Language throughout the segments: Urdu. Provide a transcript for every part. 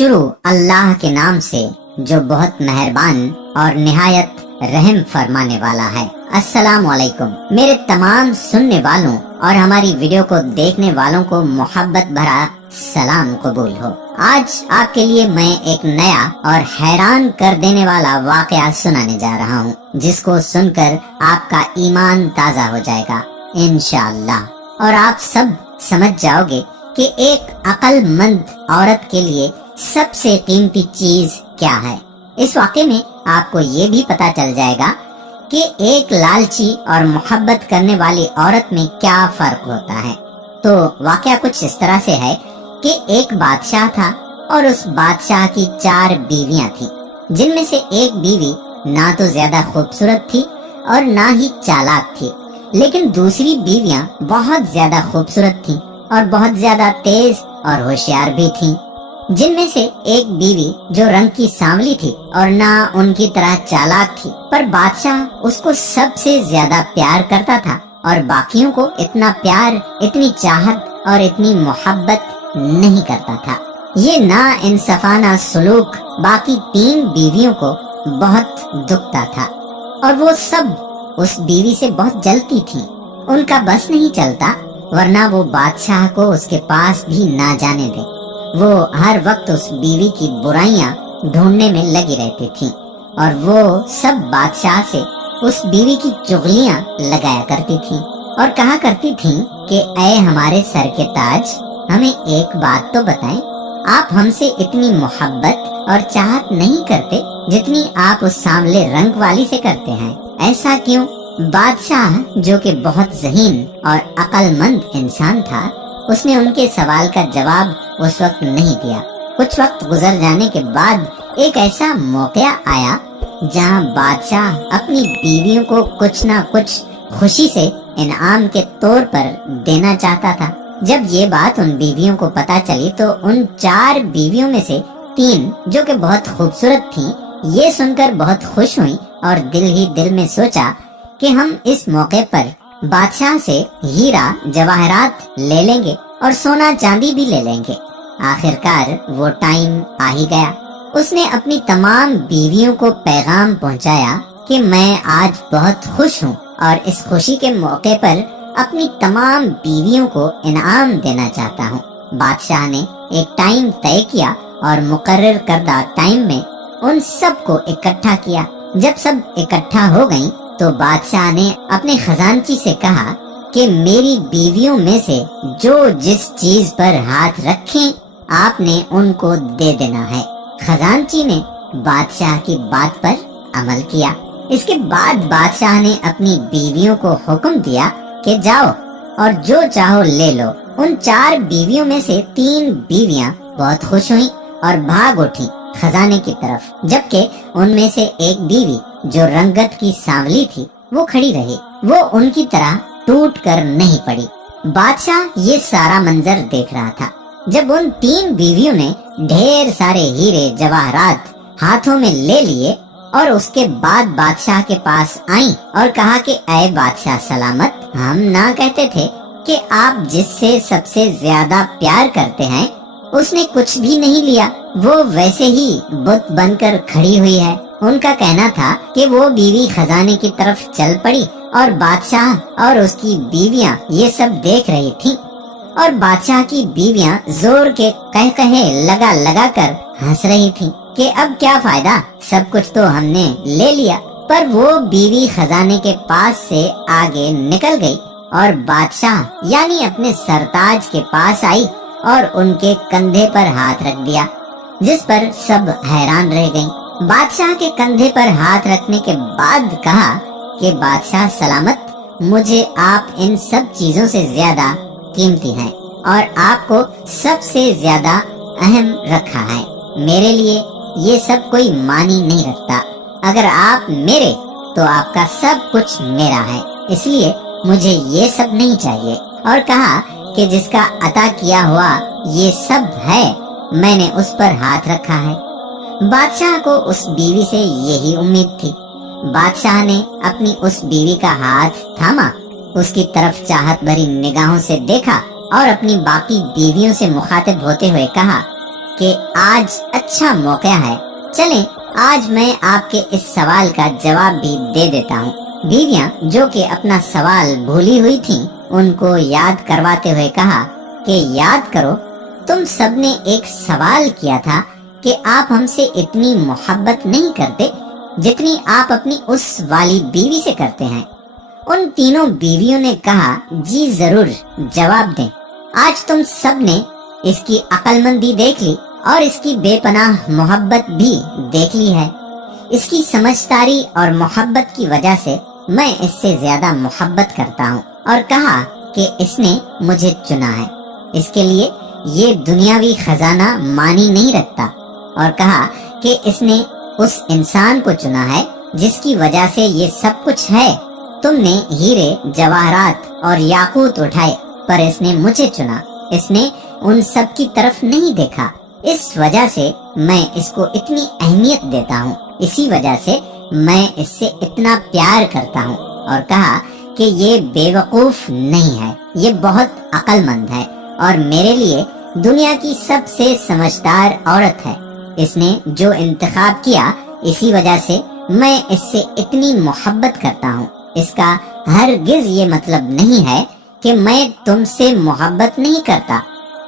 شروع اللہ کے نام سے جو بہت مہربان اور نہایت رحم فرمانے والا ہے۔ السلام علیکم میرے تمام سننے والوں اور ہماری ویڈیو کو دیکھنے والوں کو محبت بھرا سلام قبول ہو۔ آج آپ کے لیے میں ایک نیا اور حیران کر دینے والا واقعہ سنانے جا رہا ہوں، جس کو سن کر آپ کا ایمان تازہ ہو جائے گا انشاءاللہ، اور آپ سب سمجھ جاؤ گے کہ ایک عقل مند عورت کے لیے سب سے قیمتی چیز کیا ہے۔ اس واقعے میں آپ کو یہ بھی پتا چل جائے گا کہ ایک لالچی اور محبت کرنے والی عورت میں کیا فرق ہوتا ہے۔ تو واقعہ کچھ اس طرح سے ہے کہ ایک بادشاہ تھا اور اس بادشاہ کی 4 بیویاں تھیں، جن میں سے ایک بیوی نہ تو زیادہ خوبصورت تھی اور نہ ہی چالاک تھی، لیکن دوسری بیویاں بہت زیادہ خوبصورت تھیں اور بہت زیادہ تیز اور ہوشیار بھی تھیں۔ جن میں سے ایک بیوی جو رنگ کی سانولی تھی اور نہ ان کی طرح چالاک تھی، پر بادشاہ اس کو سب سے زیادہ پیار کرتا تھا اور باقیوں کو اتنا پیار، اتنی چاہت اور اتنی محبت نہیں کرتا تھا۔ یہ نا انصافانہ سلوک باقی 3 بیویوں کو بہت دکھتا تھا اور وہ سب اس بیوی سے بہت جلتی تھیں۔ ان کا بس نہیں چلتا، ورنہ وہ بادشاہ کو اس کے پاس بھی نہ جانے دے۔ وہ ہر وقت اس بیوی کی برائیاں ڈھونڈنے میں لگی رہتی تھیں اور وہ سب بادشاہ سے اس بیوی کی چغلیاں لگایا کرتی تھیں اور کہا کرتی تھیں کہ اے ہمارے سر کے تاج، ہمیں ایک بات تو بتائیں، آپ ہم سے اتنی محبت اور چاہت نہیں کرتے جتنی آپ اس سانولے رنگ والی سے کرتے ہیں، ایسا کیوں؟ بادشاہ جو کہ بہت ذہین اور عقل مند انسان تھا، اس نے ان کے سوال کا جواب اس وقت نہیں دیا۔ کچھ وقت گزر جانے کے بعد ایک ایسا موقع آیا جہاں بادشاہ اپنی بیویوں کو کچھ نہ کچھ خوشی سے انعام کے طور پر دینا چاہتا تھا۔ جب یہ بات ان بیویوں کو پتا چلی تو ان 4 بیویوں میں سے 3 جو کہ بہت خوبصورت تھیں، یہ سن کر بہت خوش ہوئیں اور دل ہی دل میں سوچا کہ ہم اس موقع پر بادشاہ سے ہیرا جواہرات لے لیں گے اور سونا چاندی بھی لے لیں گے۔ آخرکار وہ ٹائم آ ہی گیا۔ اس نے اپنی تمام بیویوں کو پیغام پہنچایا کہ میں آج بہت خوش ہوں اور اس خوشی کے موقع پر اپنی تمام بیویوں کو انعام دینا چاہتا ہوں۔ بادشاہ نے ایک ٹائم طے کیا اور مقرر کردہ ٹائم میں ان سب کو اکٹھا کیا۔ جب سب اکٹھا ہو گئیں تو بادشاہ نے اپنے خزانچی سے کہا کہ میری بیویوں میں سے جو جس چیز پر ہاتھ رکھیں آپ نے ان کو دے دینا ہے۔ خزانچی نے بادشاہ کی بات پر عمل کیا۔ اس کے بعد بادشاہ نے اپنی بیویوں کو حکم دیا کہ جاؤ اور جو چاہو لے لو۔ ان 4 بیویوں میں سے 3 بیویاں بہت خوش ہوئیں اور بھاگ اٹھیں خزانے کی طرف، جبکہ ان میں سے ایک بیوی جو رنگت کی سانولی تھی وہ کھڑی رہی، وہ ان کی طرح ٹوٹ کر نہیں پڑی۔ بادشاہ یہ سارا منظر دیکھ رہا تھا۔ جب ان 3 بیویوں نے ڈھیر سارے ہیرے جواہرات ہاتھوں میں لے لیے اور اس کے بعد بادشاہ کے پاس آئیں اور کہا کہ اے بادشاہ سلامت، ہم نہ کہتے تھے کہ آپ جس سے سب سے زیادہ پیار کرتے ہیں اس نے کچھ بھی نہیں لیا، وہ ویسے ہی بت بن کر کھڑی ہوئی ہے۔ ان کا کہنا تھا کہ وہ بیوی خزانے کی طرف چل پڑی اور بادشاہ اور اس کی بیویاں یہ سب دیکھ رہی تھیں، اور بادشاہ کی بیویاں زور کے قہقہے لگا لگا کر ہنس رہی تھیں کہ اب کیا فائدہ، سب کچھ تو ہم نے لے لیا۔ پر وہ بیوی خزانے کے پاس سے آگے نکل گئی اور بادشاہ یعنی اپنے سرتاج کے پاس آئی اور ان کے کندھے پر ہاتھ رکھ دیا، جس پر سب حیران رہ گئیں۔ بادشاہ کے کندھے پر ہاتھ رکھنے کے بعد کہا کہ بادشاہ سلامت، مجھے آپ ان سب چیزوں سے زیادہ قیمتی ہیں اور آپ کو سب سے زیادہ اہم رکھا ہے۔ میرے لیے یہ سب کوئی معنی نہیں رکھتا، اگر آپ میرے تو آپ کا سب کچھ میرا ہے، اس لیے مجھے یہ سب نہیں چاہیے۔ اور کہا کہ جس کا عطا کیا ہوا یہ سب ہے، میں نے اس پر ہاتھ رکھا ہے۔ بادشاہ کو اس بیوی سے یہی امید تھی۔ بادشاہ نے اپنی اس بیوی کا ہاتھ تھاما، اس کی طرف چاہت بھری نگاہوں سے دیکھا اور اپنی باقی بیویوں سے مخاطب ہوتے ہوئے کہا کہ آج اچھا موقع ہے، چلیں آج میں آپ کے اس سوال کا جواب بھی دے دیتا ہوں۔ بیویاں جو کہ اپنا سوال بھولی ہوئی تھیں ان کو یاد کرواتے ہوئے کہا کہ یاد کرو، تم سب نے ایک سوال کیا تھا کہ آپ ہم سے اتنی محبت نہیں کرتے جتنی آپ اپنی اس والی بیوی سے کرتے ہیں۔ ان تینوں بیویوں نے کہا جی ضرور، جواب دیں۔ آج تم سب نے اس کی عقل مندی دیکھ لی اور اس کی بے پناہ محبت بھی دیکھ لی ہے۔ اس کی سمجھداری اور محبت کی وجہ سے میں اس سے زیادہ محبت کرتا ہوں، اور کہا کہ اس نے مجھے چنا ہے، اس کے لیے یہ دنیاوی خزانہ معنی نہیں رکھتا، اور کہا کہ اس نے اس انسان کو چنا ہے جس کی وجہ سے یہ سب کچھ ہے۔ تم نے ہیرے جواہرات اور یاقوت اٹھائے پر اس نے مجھے چنا، اس نے ان سب کی طرف نہیں دیکھا۔ اس وجہ سے میں اس کو اتنی اہمیت دیتا ہوں، اسی وجہ سے میں اس سے اتنا پیار کرتا ہوں، اور کہا کہ یہ بے وقوف نہیں ہے، یہ بہت عقل مند ہے اور میرے لیے دنیا کی سب سے سمجھدار عورت ہے۔ اس نے جو انتخاب کیا اسی وجہ سے میں اس سے اتنی محبت کرتا ہوں۔ اس کا ہرگز یہ مطلب نہیں ہے کہ میں تم سے محبت نہیں کرتا،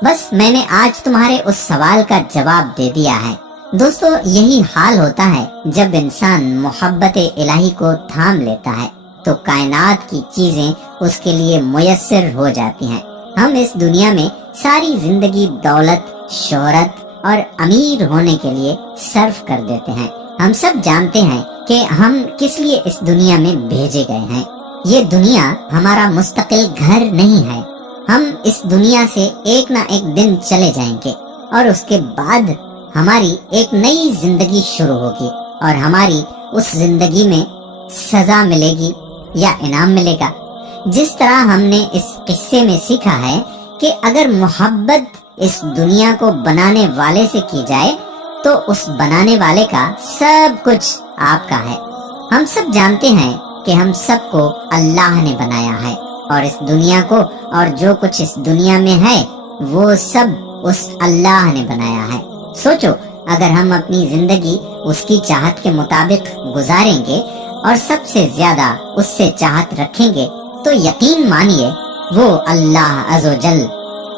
بس میں نے آج تمہارے اس سوال کا جواب دے دیا ہے۔ دوستو، یہی حال ہوتا ہے جب انسان محبت الہی کو تھام لیتا ہے تو کائنات کی چیزیں اس کے لیے میسر ہو جاتی ہیں۔ ہم اس دنیا میں ساری زندگی دولت، شہرت اور امیر ہونے کے لیے صرف کر دیتے ہیں۔ ہم سب جانتے ہیں کہ ہم کس لیے اس دنیا میں بھیجے گئے ہیں۔ یہ دنیا ہمارا مستقل گھر نہیں ہے۔ ہم اس دنیا سے ایک نہ ایک دن چلے جائیں گے اور اس کے بعد ہماری ایک نئی زندگی شروع ہوگی، اور ہماری اس زندگی میں سزا ملے گی یا انعام ملے گا۔ جس طرح ہم نے اس قصے میں سیکھا ہے کہ اگر محبت اس دنیا کو بنانے والے سے کی جائے تو اس بنانے والے کا سب کچھ آپ کا ہے۔ ہم سب جانتے ہیں کہ ہم سب کو اللہ نے بنایا ہے، اور اس دنیا کو اور جو کچھ اس دنیا میں ہے وہ سب اس اللہ نے بنایا ہے۔ سوچو، اگر ہم اپنی زندگی اس کی چاہت کے مطابق گزاریں گے اور سب سے زیادہ اس سے چاہت رکھیں گے تو یقین مانیے وہ اللہ عز و جل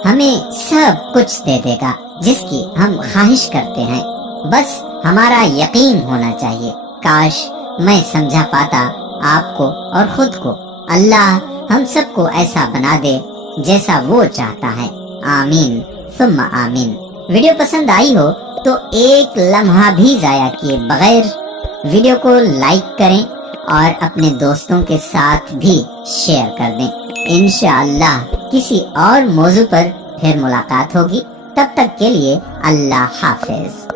ہمیں سب کچھ دے دے گا جس کی ہم خواہش کرتے ہیں۔ بس ہمارا یقین ہونا چاہیے۔ کاش میں سمجھا پاتا آپ کو اور خود کو۔ اللہ ہم سب کو ایسا بنا دے جیسا وہ چاہتا ہے۔ آمین ثم آمین۔ ویڈیو پسند آئی ہو تو ایک لمحہ بھی ضائع کیے بغیر ویڈیو کو لائک کریں اور اپنے دوستوں کے ساتھ بھی شیئر کر دیں۔ انشاءاللہ کسی اور موضوع پر پھر ملاقات ہوگی، تب تک کے لیے اللہ حافظ۔